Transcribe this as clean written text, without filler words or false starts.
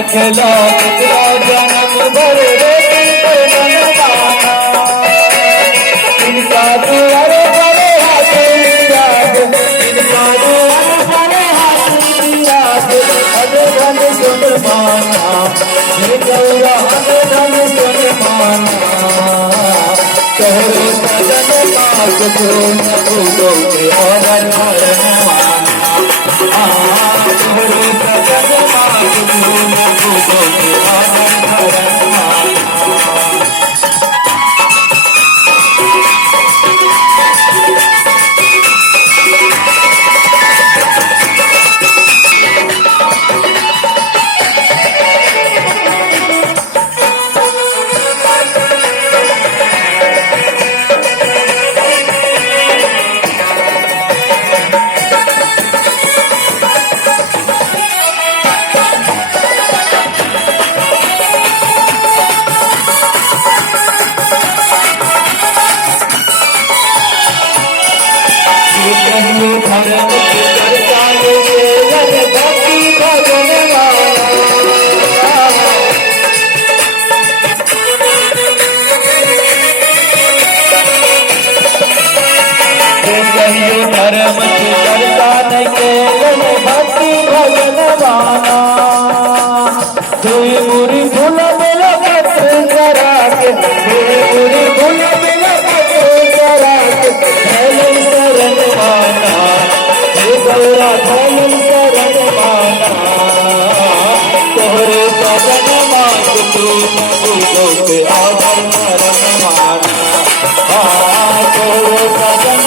रखला तेरा जन्म भर रे मनमाना इनका दुआर भरे हाथ याद इनका दुआर भरे हाथ याद अधन सुन माना ये गौरा अधन सुन माना तोहरे सजन मात को न भूलो के और मरण माना तोहरे सजन मात को न भूलो के और मरण माना धर्म की चर्चा ये भक्ति भजन वाला कहियो धर्म की चर्चा नहीं भक्ति भजन वाला दुई मुरी भूल मिला करा के दुई मुरी भूल मिला करा के शरण वाला गौरा धन शरण माना तोहरे सजन मात तू भूलो के आवर मरण माना तोहरे सजन